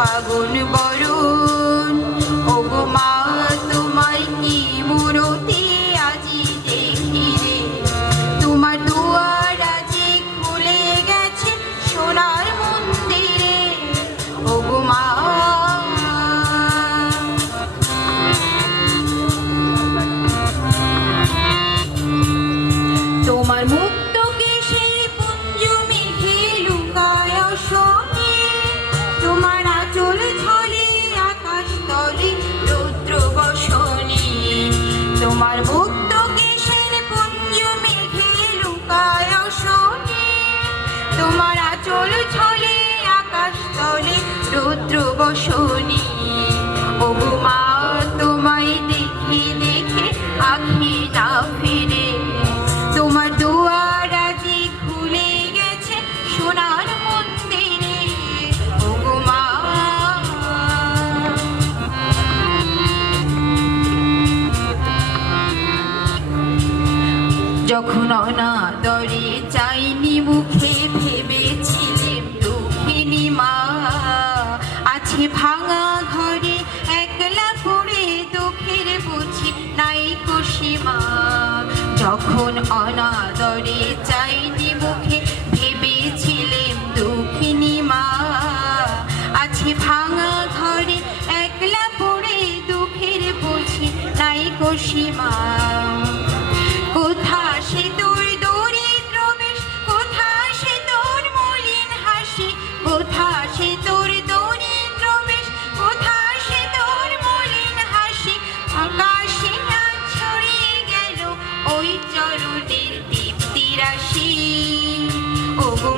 আগুন বরণ। ও মা তোমার কি মূরতি আজি দেখি রে? তোমার দুয়ার আজি খুলে গেছে সোনার মন্দিরে। ও মা। তোমার মুক্ত তোমার আঁচল ছলে, আকাশ তলে, রৌদ্র বসনে। ও মা, তোমায় দেখে দেখে আখি না ফিরে। তোমার দুয়ার আজি খুলে গেছে সোনার মন্দিরে। ও গো মা। যখন অনাদরে চাইনি মুখে ভাঙা ঘরে একলা পড়ে দুঃখের বুঝি নাই কুসিমা যখন অনাদরে চাইনি মুখে ভেবেছিলেন দুঃখিনী মা। আছে ভাঙা ঘরে একলা পড়ে দুঃখের বুঝি নাই কুসিমা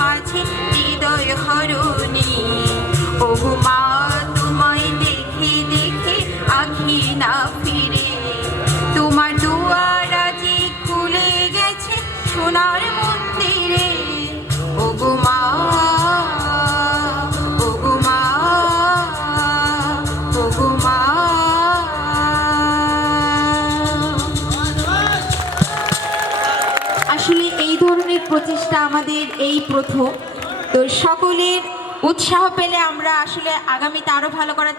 মাঝে হৃদয় হরণী ও গো মা আসলে এই ধরনের প্রচেষ্টা আমাদের এই প্রথম। তো সকলের উৎসাহ পেলে আমরা আসলে আগামীতে আরও ভালো করার